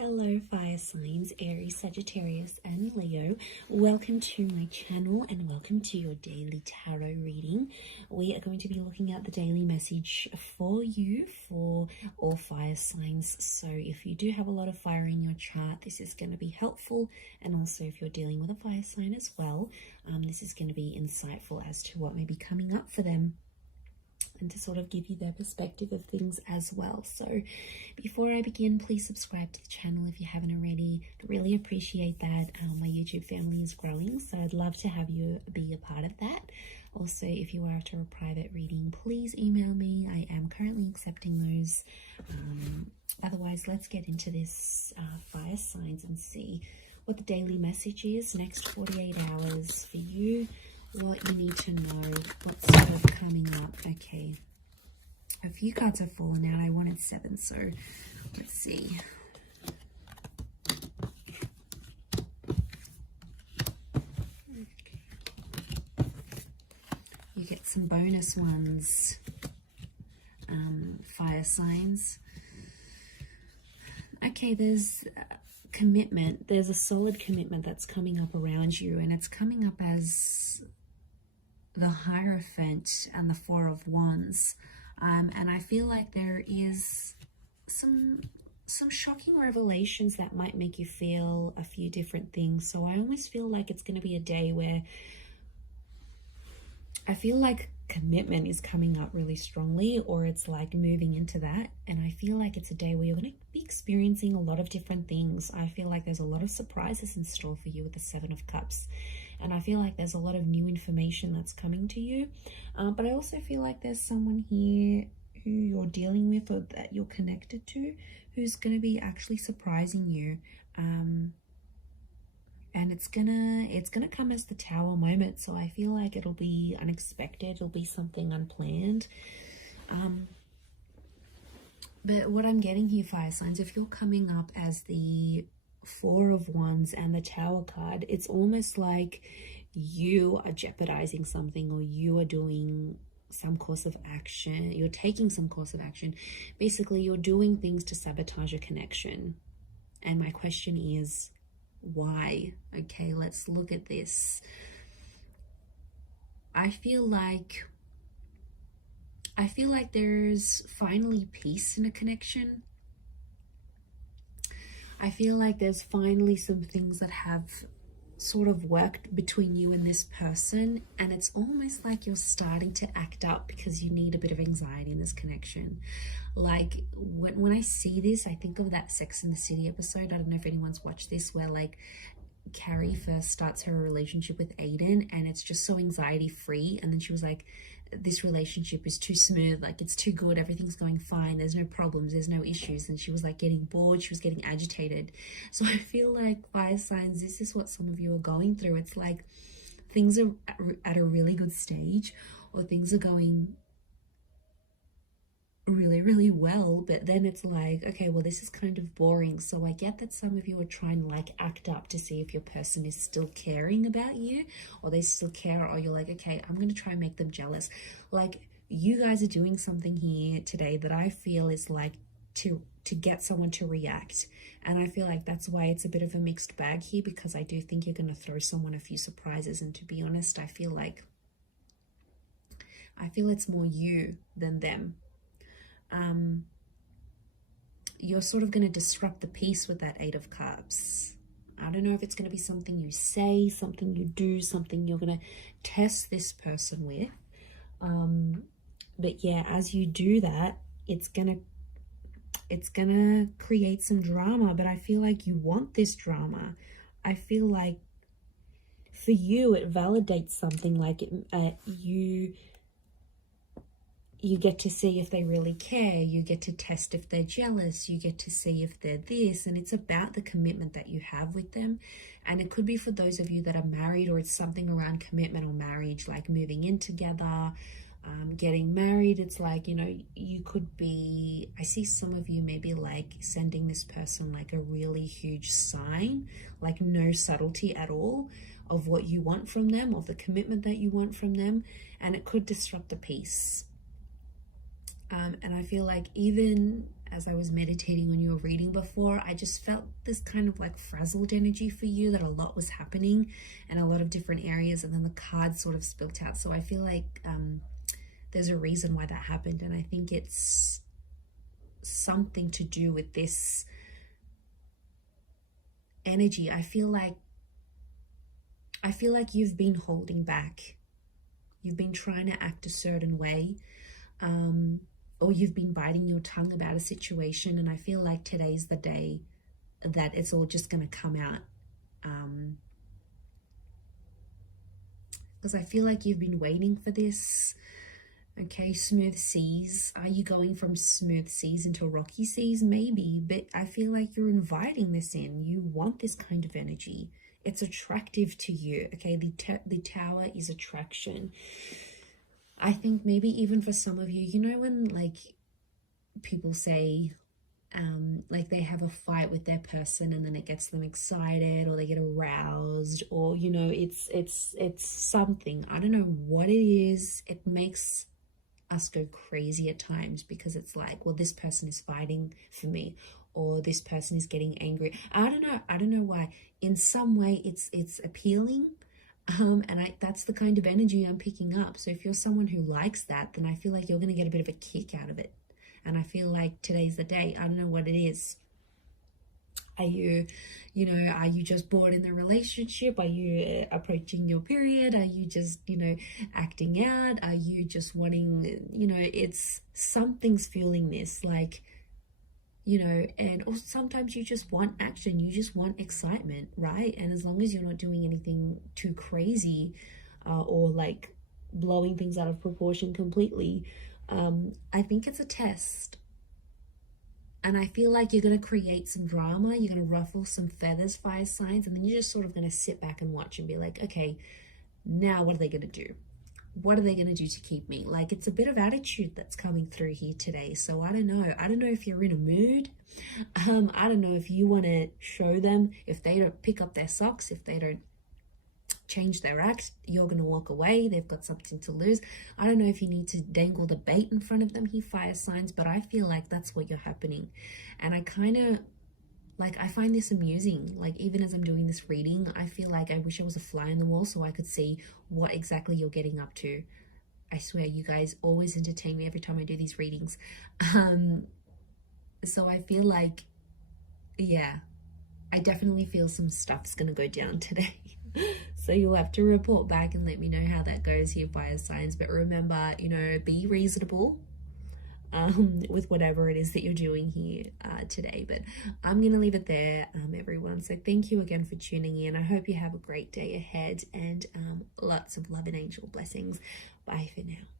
Hello fire signs, Aries, Sagittarius and Leo. Welcome to my channel and welcome to your daily tarot reading. We are going to be looking at the daily message for you for all fire signs. So if you do have a lot of fire in your chart, this is going to be helpful. And also if you're dealing with a fire sign as well, this is going to be insightful as to what may be coming up for them, and to sort of give you their perspective of things as well. So before I begin, please subscribe to the channel if you haven't already. I really appreciate that. My YouTube family is growing, so I'd love to have you be a part of that. Also, if you are after a private reading, please email me. I am currently accepting those. Otherwise, let's get into this fire signs and see what the daily message is next 48 hours for you. What you need to know, what's sort of coming up. Okay, a few cards have fallen out. I wanted 7, so let's see. Okay. You get some bonus ones, fire signs. Okay, there's commitment. There's a solid commitment that's coming up around you, and it's coming up as the Hierophant and the Four of Wands, and I feel like there is some shocking revelations that might make you feel a few different things. So I almost feel like it's going to be a day where I feel like commitment is coming up really strongly, or it's like moving into that, and I feel like it's a day where you're going to be experiencing a lot of different things. I feel like there's a lot of surprises in store for you with the 7 of Cups. And I feel like there's a lot of new information that's coming to you. But I also feel like there's someone here who you're dealing with or that you're connected to who's going to be actually surprising you. And it's gonna come as the Tower moment. So I feel like it'll be unexpected. It'll be something unplanned. But what I'm getting here, fire signs, if you're coming up as the Four of Wands and the Tower card, it's almost like you are jeopardizing something, or you are doing some course of action. You're taking some course of action. Basically, you're doing things to sabotage a connection. And my question is, why? Okay, let's look at this. I feel like there's finally peace in a connection. I feel like there's finally some things that have sort of worked between you and this person, and it's almost like you're starting to act up because you need a bit of anxiety in this connection. Like when I see this, I think of that Sex and the City episode. I don't know if anyone's watched this, where like Carrie first starts her relationship with Aiden, and it's just so anxiety free, and then she was like, this relationship is too smooth, like it's too good, everything's going fine, there's no problems, there's no issues, and she was like getting bored, she was getting agitated. So I feel like, fire signs, this is what some of you are going through. It's like things are at a really good stage, or things are going really well, but then it's like, okay, well, this is kind of boring. So I get that some of you are trying to like act up to see if your person is still caring about you, or they still care, or you're like, okay, I'm going to try and make them jealous. Like, you guys are doing something here today that I feel is like to get someone to react. And I feel like that's why it's a bit of a mixed bag here, because I do think you're going to throw someone a few surprises. And to be honest, I feel it's more you than them. You're sort of going to disrupt the peace with that 8 of Cups. I don't know if it's going to be something you say, something you do, something you're going to test this person with. But yeah, as you do that, it's gonna create some drama, but I feel like you want this drama. I feel like for you, it validates something, like you get to see if they really care, you get to test if they're jealous, you get to see if they're this, and it's about the commitment that you have with them. And it could be for those of you that are married, or it's something around commitment or marriage, like moving in together, getting married. It's like, you know, you could be, I see some of you maybe like sending this person like a really huge sign, like no subtlety at all of what you want from them, of the commitment that you want from them, and it could disrupt the peace. And I feel like even as I was meditating on your reading before, I just felt this kind of like frazzled energy for you, that a lot was happening in a lot of different areas, and then the cards sort of spilt out. So I feel like there's a reason why that happened, and I think it's something to do with this energy. I feel like you've been holding back. You've been trying to act a certain way, or you've been biting your tongue about a situation, and I feel like today's the day that it's all just going to come out. Because I feel like you've been waiting for this. Okay, smooth seas. Are you going from smooth seas into rocky seas? Maybe, but I feel like you're inviting this in. You want this kind of energy. It's attractive to you. Okay, the tower is attraction. I think maybe even for some of you, you know, when like people say like they have a fight with their person and then it gets them excited, or they get aroused, or you know, it's something, I don't know what it is, it makes us go crazy at times, because it's like, well, this person is fighting for me, or this person is getting angry. I don't know why. In some way it's appealing, and that's the kind of energy I'm picking up. So if you're someone who likes that, then I feel like you're going to get a bit of a kick out of it. And I feel like today's the day. I don't know what it is. Are you just bored in the relationship? Are you approaching your period? Are you just, acting out? Are you just wanting, it's something's fueling this, like, and also sometimes you just want action. You just want excitement, right? And as long as you're not doing anything too crazy or like blowing things out of proportion completely, I think it's a test. And I feel like you're going to create some drama. You're going to ruffle some feathers, fire signs, and then you're just sort of going to sit back and watch and be like, okay, now what are they going to do? What are they going to do to keep me? Like, it's a bit of attitude that's coming through here today. So I don't know. I don't know if you're in a mood. I don't know if you want to show them. If they don't pick up their socks, if they don't change their act, you're going to walk away. They've got something to lose. I don't know if you need to dangle the bait in front of them, he fire signs, but I feel like that's what you're happening. And I kind of I find this amusing. Like, even as I'm doing this reading, I feel like I wish I was a fly on the wall so I could see what exactly you're getting up to. I swear, you guys always entertain me every time I do these readings. So I feel like, yeah, I definitely feel some stuff's gonna go down today. So you'll have to report back and let me know how that goes here, fire signs. But remember, be reasonable with whatever it is that you're doing here today. But I'm gonna leave it there, everyone. So thank you again for tuning in. I hope you have a great day ahead, and lots of love and angel blessings. Bye for now.